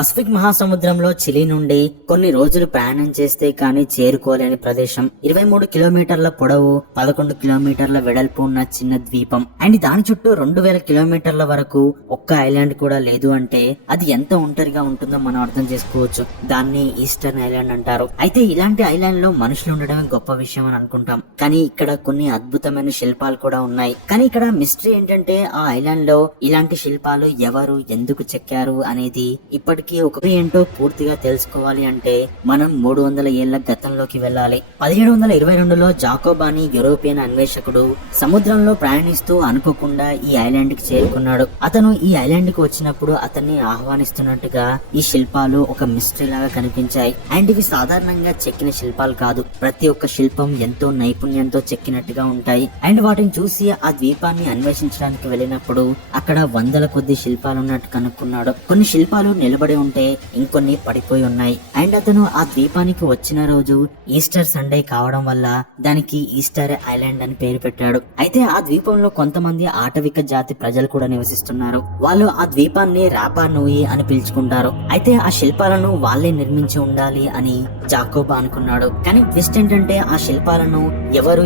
Pacific మహాసముద్రంలో Chile నుండి కొన్ని రోజులు ప్రయాణం చేస్తే కానీ చేరుకోలేని ప్రదేశం. 23 కిలోమీటర్ల పొడవు, 11 కిలోమీటర్ల వెడల్పు ఉన్న చిన్న ద్వీపం. అండ్ దాని చుట్టూ 2000 కిలోమీటర్ల వరకు ఒక్క ఐలాండ్ కూడా లేదు అంటే అది ఎంత ఒంటరిగా ఉంటుందో మనం అర్థం చేసుకోవచ్చు. దాన్ని ఈస్టర్న్ ఐలాండ్ అంటారు. అయితే ఇలాంటి ఐలాండ్ లో మనుషులు ఉండడమే గొప్ప విషయం అని అనుకుంటాం, కానీ ఇక్కడ కొన్ని అద్భుతమైన శిల్పాలు కూడా ఉన్నాయి. కానీ ఇక్కడ మిస్టరీ ఏంటంటే ఆ ఐలాండ్ లో ఇలాంటి శిల్పాలు ఎవరు ఎందుకు చెక్కారు అనేది ఇప్పటికీ ఏంటో పూర్తిగా తెలుసుకోవాలి అంటే మనం 300 ఏళ్ల గతంలోకి వెళ్ళాలి. 1722లో జాకోబ్ అని యూరోపియన్ అన్వేషకుడు సముద్రంలో ప్రయాణిస్తూ అనుకోకుండా ఈ ఐలాండ్ కి చేరుకున్నాడు. అతను ఈ ఐలాండ్ కి వచ్చినప్పుడు అతన్ని ఆహ్వానిస్తున్నట్టుగా ఈ శిల్పాలు ఒక మిస్టరీ లాగా కనిపించాయి. అండ్ ఇవి సాధారణంగా చెక్కిన శిల్పాలు కాదు, ప్రతి ఒక్క శిల్పం ఎంతో నైపుణ్యంతో చెక్కినట్టుగా ఉంటాయి. అండ్ వాటిని చూసి ఆ ద్వీపాన్ని అన్వేషించడానికి వెళ్ళినప్పుడు అక్కడ వందల కొద్ది శిల్పాలు ఉన్నట్టు కనుక్కున్నాడు. కొన్ని శిల్పాలు నిలబడి ఉంటే ఇంకొన్ని పడిపోయి ఉన్నాయి. అండ్ అతను ఆ ద్వీపానికి వచ్చిన రోజు ఈస్టర్ సండే కావడం వల్ల దానికి ఈస్టర్ ఐలాండ్ అని పేరు పెట్టాడు. అయితే ఆ ద్వీపంలో కొంతమంది ఆటవిక జాతి ప్రజలు కూడా నివసిస్తున్నారు. వాళ్ళు ఆ ద్వీపాన్ని రాపా నూయి అని పిలుచుకుంటారు. అయితే ఆ శిల్పాలను వాళ్ళే నిర్మించి ఉండాలి అని జాకోబ్ అనుకున్నాడు. కానీ ట్విస్ట్ ఏంటంటే ఆ శిల్పాలను ఎవరు